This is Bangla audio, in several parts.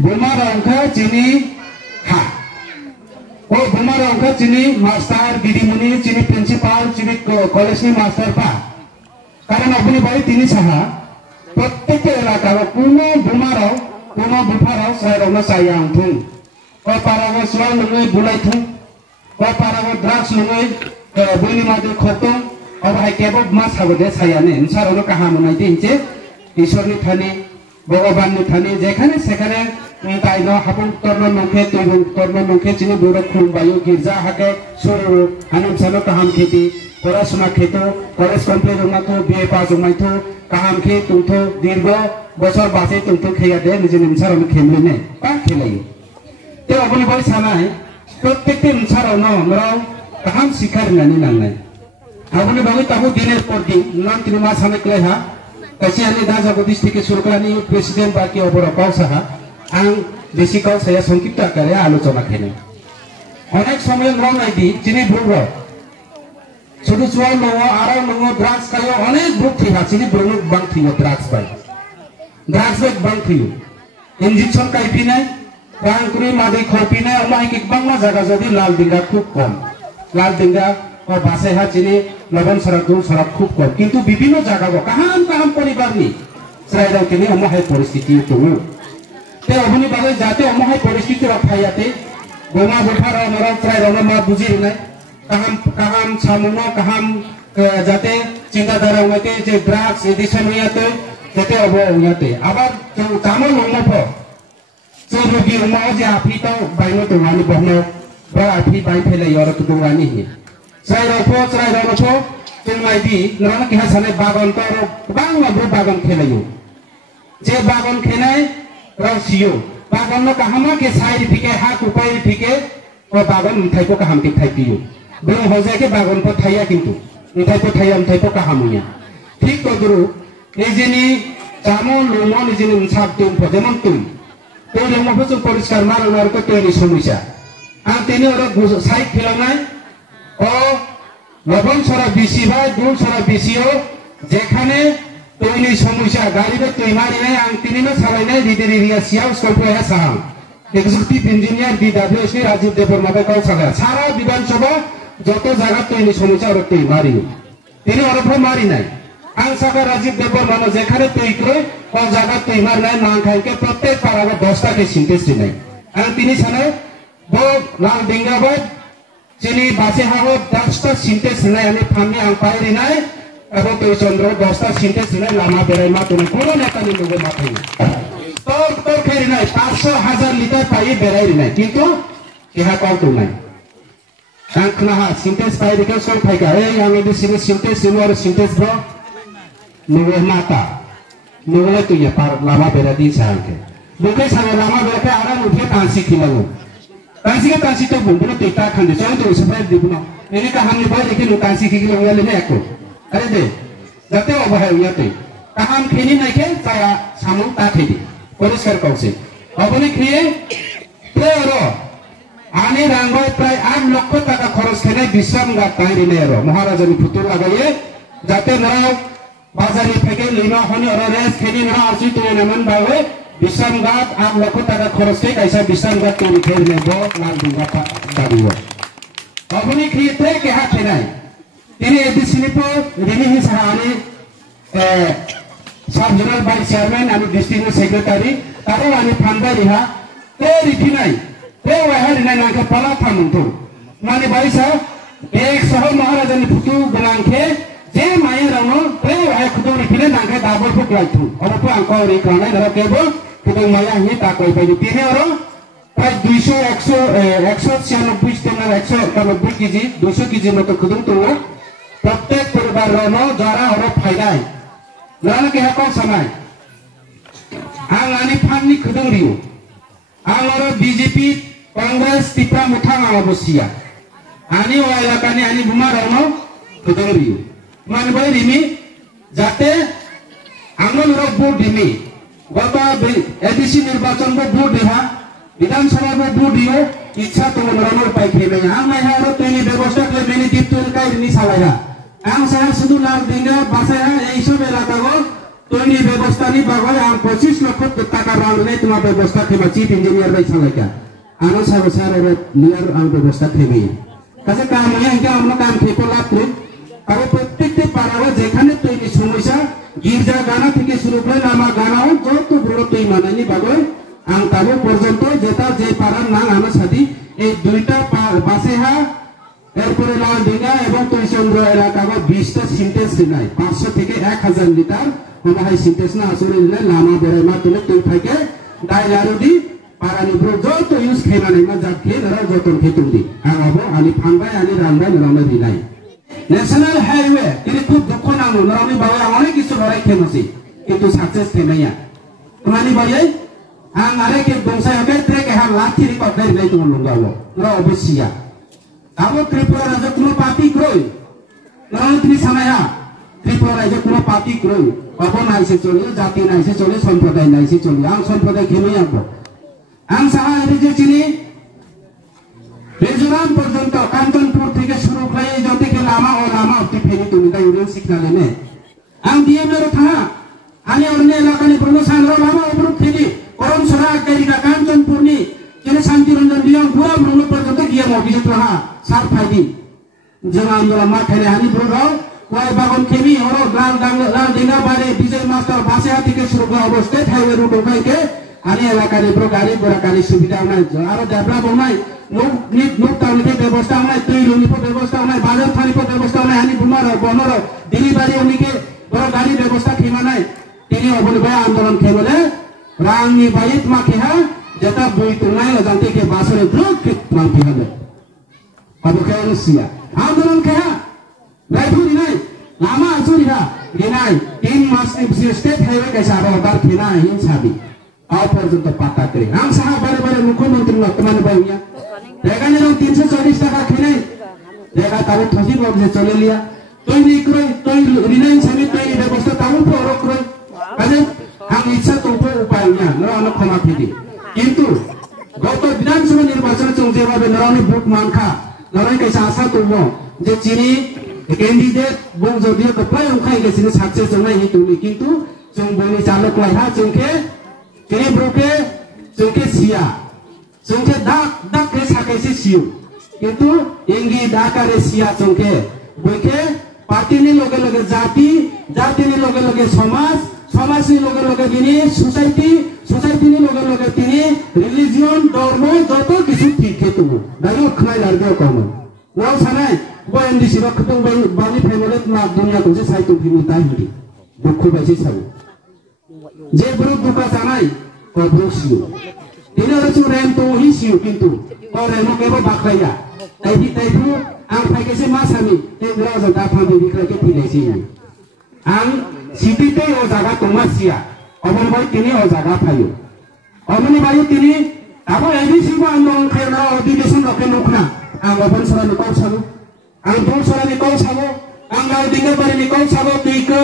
बुमारावखा चिनी हा ओ बुमारावखा चिनी मास्टर दिदीमुनि चिनी प्रिंसिपाल चिनी कॉलेज नि मास्टर पा कारण अपनी बाई तिनी साहा प्रत्येक एलाका कोनो बुमाराव कोनो बुफाराव साइरावनो साया आंथुं ओ पाराव सुवाल लुङै बुलाइथुं ओ पाराव ड्राग्स लुङै बयनि मादे खतों और हाय केबो मा साबदे सायाने इनसारावनो काहा मोनाइते इनचे ईश्वरनि थानि भगवाननि थानि जेखाने सेखाने ताइनो हापुं तर्न नखे तुइबुं तर्न नखे चिनि बुरो खुलबायो गिरजा हाके सुरु हानुम सानो काहाम खेती पराशुना खेतो कलेज कमप्लीट रमातो बीए पास रमाइतो काहाम खे तुंथो दीर्घ बছর बासे तुंथो खेया दे निजे इनसारावनो खेमलिने पा खेलायो ते अपनी बाई सानाय प्रत्येक इनसारावनो मराव काहाम शिक्षा रोंनानै लांनाय अपनी बाई ताबो दिनेर पर दिन नाम तिनि मा सानै क्लाइहा कसियानि दाजाबो डिस्ट्रिक्ट सरकारनि प्रेसिडेंट बाकी अबर काउसाहा आं बेसिकाव साया संक्षिप्त आकारे आलोचना खेने अनेक समय रंनायदि चिनि बुंग सुदु सुवाल नङो आरो नङो ड्राग्स कायो अनेक बुक थिहा चिनि बुंग बां थियो ड्राग्स बां थियो इंजेक्शन काइपिनाय रांकुरि मादै खपिनाय अमाय किकबांमा जागा जदि लाल दिंगा खूब कम लाल दिंगा और बासेहा चिनि लबन सड़क दूर सड़क खूब कम किंतु विभिन्न जगह काहाम परिवारनि स्रायराव किनि अमाय परिस्थिति दङ ते अपनी बागै जाते अमाय परिस्थिति रखायाते बोमा बुफाराव मराव स्रायरावनो मा बुजिनाय काहाम सामुनो काहाम जाते चिंताधारा होते जे ड्राग्स एडिक्शन होयाते जाते अब होयाते आबार तामो नङफो जो रोगी उमा जे आफिताव बायनो दङानि बहनो बा आफि बाय फैलायो आरो दङानि हि स्रायरावनो जोंनायदि नराना किहा साने बागान तो गोबां माबो बागान खेलायो जे बागान खेनाय रावसियो बागान न काहामा के साइड फिके हा कुपाय फिके और बागान उन्थाइको काहाम के थाइपियो बे होजा के बागान को थाया किंतु उन्थाइको थाया उन्थाइको काहामुया ठीक तदरु निजेनि जामो लोमो निजेनि उनसाब तुम फजेमन तुम तो लोमो जों परिष्कार मारनार को तोनि समस्या आं तेनि और साइड खेलानाय ओ लबन सरा बिसिबाय दुल सरा बिसियो जेखाने तोइनि समस्या गारिबो तैमारिनाय आं तिनिनो सालायनाय रिदेरिया सियाव स्कलफया साहां एग्जीक्यूटिव इंजीनियर डीडब्ल्यूएस नि राजीव देबरमाबे गाव सागा सारा विधानसभा जत जागा तोइनि समस्या और तैमारियो तिनि अरफो मारिनाय आं सागा राजीव देबरमानो जेखाने तैक्रो ओ जागा तैमारनाय नांखायके प्रत्येक पाराबो 10 टा के सिंटेक्स दिनाय आं तिनि साने बो लाल दिंगाबो चिनी बासे हागो 10 टा सिंटेक्स होनाय आनि फामि आं पायरिनाय एबो तो चंद्र 10 टा सिंटेक्स होनाय लामा बेराय मा तो कोनो नेतानि लोगो माथाय तो खेरिनाय 500,000 लिटार पाई बेरायरिनाय किंतु केहा काउ तो नाय आं खनाहा सिंटेक्स पायरिके सो फायगा ए आं एदि सिंटेक्स दिनो आरो सिंटेक्स ब्रो नोगो माता नोगो तो ये पार लामा बेराय दिन साहके बुके सारा लामा बेराय आरा मुठे तांसी खिलागो तांसी तो बुंबुनो तेता खानदे जों तो सफाय दिबुनो एनि काहामनि बाय देखि नु तांसी खिगिलो याले एको अरे दे जाते अबहाय याते काहाम खेनि नायके जाया सामु ताथेदि परिष्कार कौसे अबनि खिए प्रेरो आने रांगय प्राय 8 लक्ष टाका खरच खेने विश्राम गा ताइरिने रो महाराजानि फुतुर लागाये जाते नराव बाजारनि फेके लिनो हनि अर रेस खेनि नरा आसि तोयनामन बावे विश्राम गा 8 लक्ष टाका खरच के कैसा विश्राम गा तोनि खेने बो लाल दुंगा दाबियो अबनि खिए ते के हाथेनाय तिनि एदिसिनिपो रिनि हिसाहानि सब जनरल बाइस चेयरमैन आणि डिस्ट्रिक्ट सेक्रेटरी तारो आणि फानबारिहा ते रिथिनाय ते वाहरिनाय नांखे पला थामुंतु माने बाइसा एक सह महाराजानि फुतु गलांखे जे माये रावनो ते वाह खुदो रिथिने नांखे दाबल फुक लाइथु अरपो आंको रिखानाय नरा केबो खुदो माया हि ताकय पाइदि तिने अरो प्राय 200 196 टन 190 केजी 200 केजी मत खुदो तो प्रत्येक परिवार रनो जरा और फायदाय नाना के हाको समाय आं आनि फाननि खुदो रियो आं और बीजेपी कांग्रेस तिप्रा मुथा माबसिया आनि वालाकानि आनि बुमा रनो खुदो रियो मानबाय रिमी जाते आंगन रो भोट दिमी गता एडीसी निर्वाचन को भोट देहा विधानसभा में भोट दियो इच्छा तो रनो पाइ खेबे आं माया रो तेनि व्यवस्था के मेनि दिप्तुल काइ रिनी सालाया आं साया सुदु लाल दिंगा बासाया एइसो बेला कागो तोयनि व्यवस्थानि बागै आं 25 लाख टाका रांनि तुमा व्यवस्था खेबा चीफ इंजीनियर बाय सालायका आनो सारो सारो नियर आं व्यवस्था खेबि কাছে কাম হয় এটা আমরা কাম খেপো লাভ করি আর প্রত্যেকটি পাড়ায় যেখানে তৈরি সমস্যা গির্জা গানা থেকে শুরু করে লামা গানাও যত বড় তৈরি মানানি বাগৈ আং তাবো পর্যন্ত যেটা যে পাড়ার নাম আমার সাথে এই দুইটা বাসেহা এরপরে লালডিঙ্গা এবং তৈচন্দ্র এলাকা 20টা সিনটেক্স নাই 500 থেকে 1000 লিটার ওনাহাই সিনটেক্স না আসলে লামা বেড়াইমা তুলে তুই থাকে ডাইলারুদি পারানি ব্রো যত ইউজ খেমানে মা যাকে নরা যত খেতুদি আগাবো আনি ফাংবাই আনি রামবাই নরামে দিলাই ন্যাশনাল হাইওয়ে তিনি খুব দুঃখ নামো নরামি বাবা অনেক কিছু লড়াই খেমছি কিন্তু সাকসেস খেমাইয়া তোমানি বাই আং আরে কে দংসাই হবে ট্রেক হা লাঠি রি কদাই নাই তুমি লঙ্গাবো নরা অবশ্যইয়া আবো ত্রিপুরা রাজ্য কোনো পার্টি গ্রই নরামি তিনি সামায়া ত্রিপুরা রাজ্য কোনো পার্টি গ্রই বাবা নাইসে চলে জাতি নাইসে চলে সম্প্রদায় নাইসে চলে আং সম্প্রদায় খেমাইয়াবো आं साहा एरिजे चिनी मिजोराम पर्यंत कांचनपुर থেকে শুরু করে যতকে লামা ও লামা অতি ফেরি তুমি তাই উড়ে শিখনালেনে आं ডিএম রে থাহা আনি অন্য এলাকানি প্রমোশন র লামা উপর ফেরি করম সরা কারিকা কাঞ্চনপুরনি যেন শান্তিরঞ্জন লিয়ং পুরা ব্রহ্ম পর্যন্ত ডিএম অফিসে থাহা সার ফাইদি যেন আন্দোলন মা খেলে আনি ব্রো ওই বাগন খেমি হর লাল ডিঙ্গা বাড়ি বিজয় মাস্টার বাসেহা থেকে শুরু করে অবস্থায় হাইওয়ে রুট ওখাইকে আনি এলাকার উপর গাড়ি ঘোড়া গাড়ি সুবিধা নাই আরো ডেভেলপ নাই নুক টাউনিকে ব্যবস্থা নাই তৈরির ব্যবস্থা নাই বাজার থানির ব্যবস্থা নাই আনি বুমার বনর ডেলিভারি উনিকে বড় গাড়ি ব্যবস্থা খেমা নাই তিনি অবলম্বন আন্দোলন খেমলে রাংনি বাইত মাখিহা যেটা বই তুলনাই জানতে কে বাসরে দ্রুত মানতে হবে অবকেনসিয়া আন্দোলন খেহা রাইফুরি নাই লামা আচুরিহা গিনাই 3 মাস স্টেট হাইওয়ে কেসা রবার খেনা হিন সাবি आउ पर्यंत पाता करे राम साहब बारे मुख्यमंत्री वर्तमान बाइया देखा ने 340 টাকা खेने देखा ताऊ थसी बम से चले लिया तोई नहीं करो तोई रिलायन समिति तोई व्यवस्था ताऊ पर करो काजे हम इच्छा तो उपाय ना नरानो क्षमा थी किंतु गत विधानसभा निर्वाचन चौजे भाবে नरानी भोट मानखा नरानी कैसा आशा तो जे चिनी कैंडिडेट बं जदियो कपाय उखाय गेसिनि सक्सेस जनाय हि तुनि किंतु जों बनि चालक लायहा जोंके Kini broke जोंके सिया जोंके दाग के साके से सियो किंतु इंगी दाकारे सिया जोंके बोके पार्टी नि लगे जाति नि लगे समाज नि लगे दिनी सोसाइटी नि लगे तिनी रिलीजियन धर्म जत किछु ठीक है तुम दायो खनाय लारदो कम वो सानाय वो एनडीसी रा खतम बानी फैमिली मा दुनिया को से साइतो फिमु ताइ हुडी दुखु बाइसे साबो जे ब्रुक दुका जानाय को ब्रुसियो दिनो रचु रेम तो ही सियो किंतु और रेमो केबो बाखलाया ताइफु आं फाइकेसे मा सामी ते राजा दा फाबि बिखला के थिलेसि आं सिटिते ओ जागा तमासिया अबन भाई तिनी ओ जागा फायो अबनि भाई तिनी आबो एबीसी को आंदोलन खेला अधिवेशन रखे नखना आं अबन सरा निकौ साबो आं दो सरा निकौ साबो आं गाव दिंगा बारि निकौ साबो तुइके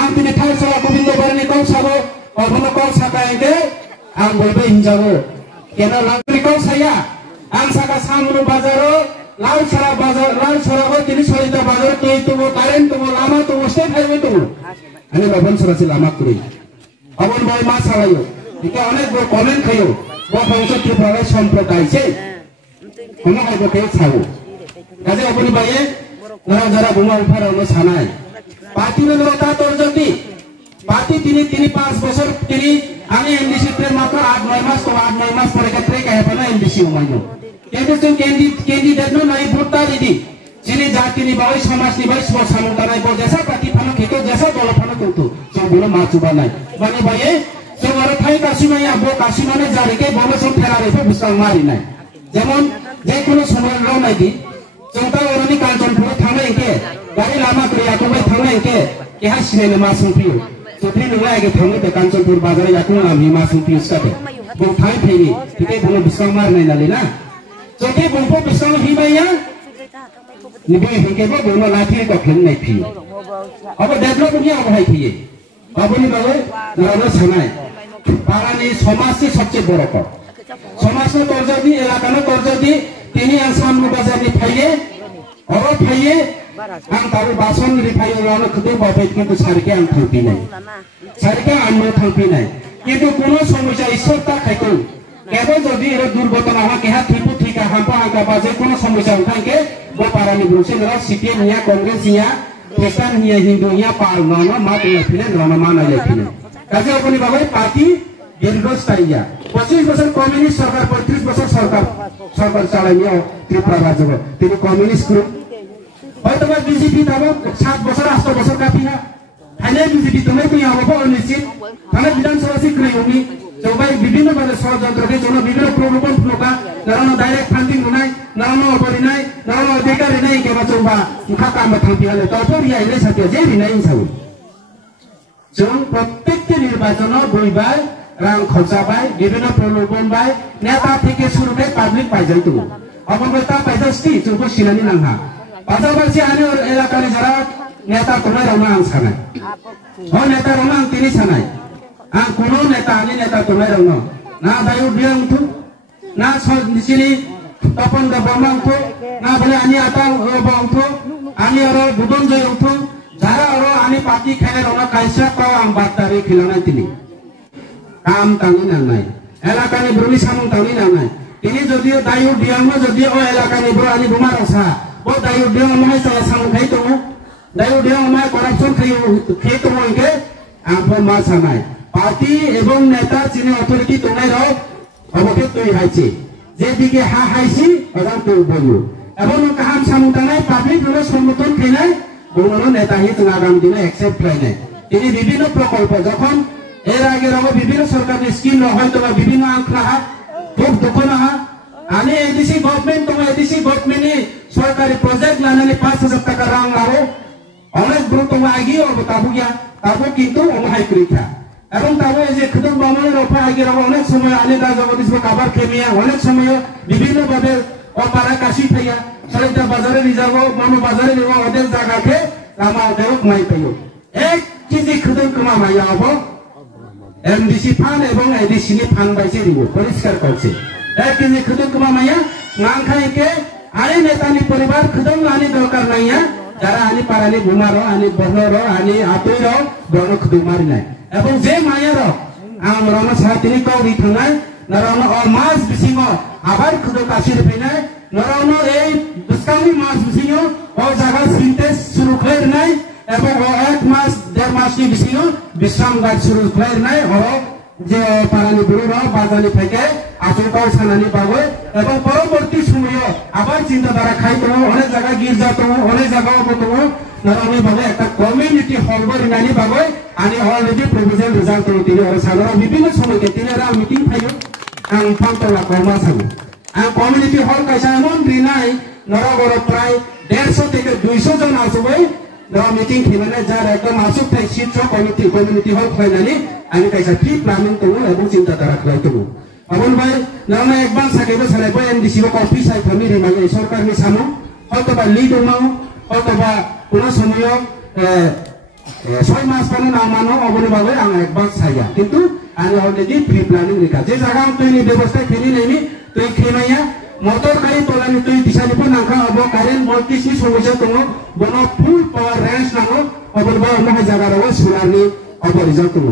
आं तिनी थाव सरा गोविंद बारि निकौ साबो अबन को साकायके आं बयबो हिनजावो केना लांग्रिकौ साया आं साका सामनु बाजारो लाउ सरा हो तिनी सरिता बाजार तुइ तुमो कारेन्ट तुमो लामा तुमो स्टेट हाइवे तुमो अनि अबन सरा से लामा कुरै अबन भाई मा सालायो इके अनेक बो कमेन्ट खयो बो फंक्शन त्रिपुरा सम्प्रदाय से कोनो आइबो के साबो काजे अबनि भाई नरा जरा बुमा उफारावनो सानाय पार्टी में लता तोरजति पार्टी तिनी 5 বছর तिनी आनी एमडीसी ट्रेन मात्र 8-9 मास तो 8-9 मास परे का ट्रेक है पना एमडीसी उमायो केबे जों कैंडिडेट नो नाइ भोटा दिदी जिनि जाति नि बावै समाज नि बावै स्व सामुदाय बो जैसा पार्टी फानो खेतो जैसा दल फानो कुतु जों बोलो माचुबा नाइ माने भाई जों आरो थाइ कासिमाया बो कासिमाने जारिके बोलो जों फेरा रेफे बिसां मारि नाइ जेमन जे कोनो समय रो नाइ दि जों ता ओरनि कांचनपुर थांनाय एके गारि लामा क्रियाखौ बाय थांनाय एके केहा सिनायनो मा संफियो जोथि नङा एके थांनो ते कांचनपुर बाजार याकु आमि मा संफियो स्काते बो थाइ फेरि तिके बोलो बिसां मारनाय नाले ना जोथि बोंपो बिसां हिबाया निबे हेकेबो बोलो लाथि को खेलनाय फियो अब डेभलप नि अब हाय फिये अबनि बागै नरानो सानाय पारानि समाजनि सबसे बड़ कर समाजनो तर्जदी इलाकानो तर्जदी तिनी आसाम बाजारनि फाइये अब फाइये आं ताबो बासन रिफाइनारियावनो खोदों बाफाय किन्तु सारके आं थांफिनाय सारके आंनो थांफिनाय किन्तु कोनो समस्या इसोर ताखायखौ केबो जदि एरो दुर्घटना हा केहा थिपु थिका हांपा हांका बाजे कोनो समस्या उठांके बो पारानि ब्रुसे नरा सीपीएम हिया कांग्रेस हिया खृष्टान हिया हिंदू हिया पाल ननो मात लेफिने ननो माना लेफिने काजे अपनी बाबाई पार्टी दीर्घस्थायी 25 বছর কমিউনিস্ট সরকার 35 বছর সরকার চালাইয়া ত্রিপুরা রাজ্যকে তিনি কমিউনিস্ট গ্রুপ হয়তো বা বিজেপি তাবো 7 বছর 8 বছর কাপিয়া হাইলে বিজেপি তুমি কই আবো অনিশ্চিত তাহলে বিধানসভা সিক্রিয়নি জবাই বিভিন্ন ভাবে ষড়যন্ত্রকে জন্য বিভিন্ন প্রলোভন ফ্লোকা নারানো ডাইরেক্ট ফান্ডিং নাই নারানো অপরি নাই নারানো বেকার নাই কেবা চৌবা মুখা কাম থাম্পিয়ালে তারপর ইয়াইলে সাথে যে নাই সাউ जों प्रत्येकটি নির্বাচন বইবাই রাং খরচাবাই বিভিন্ন প্রলোভন বাই নেতা থেকে শুরু করে পাবলিক পাইজাই তো অবগতা পাইজাস্তি চুপ সিনানি নাংহা পাজাবাসি আনি এলাকার যারা নেতা তোমরা রওনা আং সানাই ও নেতা রওনা আং তিনি সানাই আং কোন নেতা আনি নেতা তোমরা রওনা না দায়ু বিয়াং তু না সিনি তপন বর্মা তু না বলে আনি আতা বং তু আনি আর বুদন জয় তু যারা ওরা আনি পার্টি খেলে ওরা কাইসা পাও আম বার্তারে খিলানাই তিনি কাম টানি নানাই এলাকানি ব্রুনি সামং টানি নানাই তিনি যদিও দায়ু দিয়াংনো যদিও ও এলাকানি ব্রু আনি বুমার আসা ও দায়ু দিয়াং মাই সালা সামং খাই তো দায়ু দিয়াং মাই করাপশন খাই তো ইনকে আপো মা সানাই পার্টি এবং নেতা যিনি অথরিটি তোনাই রও অবকে তুই হাইছি যেদিকে হা হাইছি ওরা তুই বলু এবং কাহাম সামং টানাই পাবলিক গুলো সমর্থন খাইনাই কোনো নেতা হি তুমি আগামী দিনে অ্যাকসেপ্ট হয় না তিনি বিভিন্ন প্রকল্প যখন এর আগে রকম বিভিন্ন সরকারি স্কিম হয়তো বা বিভিন্ন আংখ্রা খুব দোকান আমি এডিসি গভর্নমেন্ট তোমার এডিসি গভর্নমেন্টে সরকারি প্রজেক্ট লানানি 5,000 টাকা রাং আরো অনেক গ্রুপ তোমার আগিয়ে অব তাবু গিয়া তাবু কিন্তু অমাহাই পরীক্ষা এবং তাবু এই যে খুদন বামনের অফা আগে রকম অনেক সময় আলিদা জগদীশ কাবার খেমিয়া অনেক সময় বিভিন্ন ভাবে অপারা কাশি থাইয়া সরিতা বাজারে রিজার্ভ মনো বাজারে নিবা ওদের জায়গাকে লামা দেও মাই পাইও 1 কেজি খুদন কমা মাইয়া হবো এমডিসি ফান এবং এডিসি নি ফান বাইছে দিব পরিষ্কার করছে 1 কেজি খুদন কমা মাইয়া নাংখাইকে আনি নেতানি পরিবার খুদন আনি দরকার নাইয়া যারা আনি পারানি বুমারো আনি বহনরো আনি আতইরো বন খুদন মারি নাই এবং যে মায়ারো আমরনো সাতিনি কৌরি থানাই নরনো অ মাস বিসিমো আবার খুদন কাশির ফেনাই নরনো এই দুষ্কামি মাস বিসিও ও জায়গা সিনটেস শুরু করে নাই এবং ও 1 মাস 1.5 মাস কি বিসিও বিশ্রাম গাছ শুরু করে নাই ও যে পারানি বুড়ো বাজানি থেকে আচরকাও সানানি পাবে এবং পরবর্তী সময়ে আবার চিন্তাধারা খাইতো অনেক জায়গা গির্জা তো অনেক জায়গা হতো নরনি ভাবে একটা কমিউনিটি হল বরিনানি পাবে আনি অলরেডি প্রভিজন রেজাল্ট তো তিনি আর সাধারণ বিভিন্ন সময়কে তিনি রা মিটিং খাইও আং ফান্তলা কর্মা সাগু আং কমিউনিটি হল কাইসা এমন দিনাই নরগর প্রায় 150 থেকে 200 জন আসবে মিটিং খেলানে যার একদম আসুক তাই শীর্ষ কমিউনিটি হল ফাইনালি আমি কাইসা ফ্রি প্ল্যানিং তো এবং চিন্তাধারা খাইতো আবুল ভাই নামে একবার সাকেবে সালাই বই এমডিসি বা অফিস আই ফামি রিমাগে সরকারনি সামু হয়তো বা লিড মাও হয়তো বা কোন সময় 6 মাস পরে না মানো অবনি ভাবে আং একবার সাইয়া কিন্তু আমি অলরেডি প্রি প্ল্যানিং রেখা যে জায়গা তুই ব্যবস্থা খেলি নাইনি তুই খেমাইয়া motor kali tolani tu bisa ni pun angka abo karen voltage ni সমস্যা তোমো বনো ফুল পাওয়ার রেঞ্জ নাও অবর বা অন্য জায়গা রও সোলার নি অবর রিজাল্ট তোমো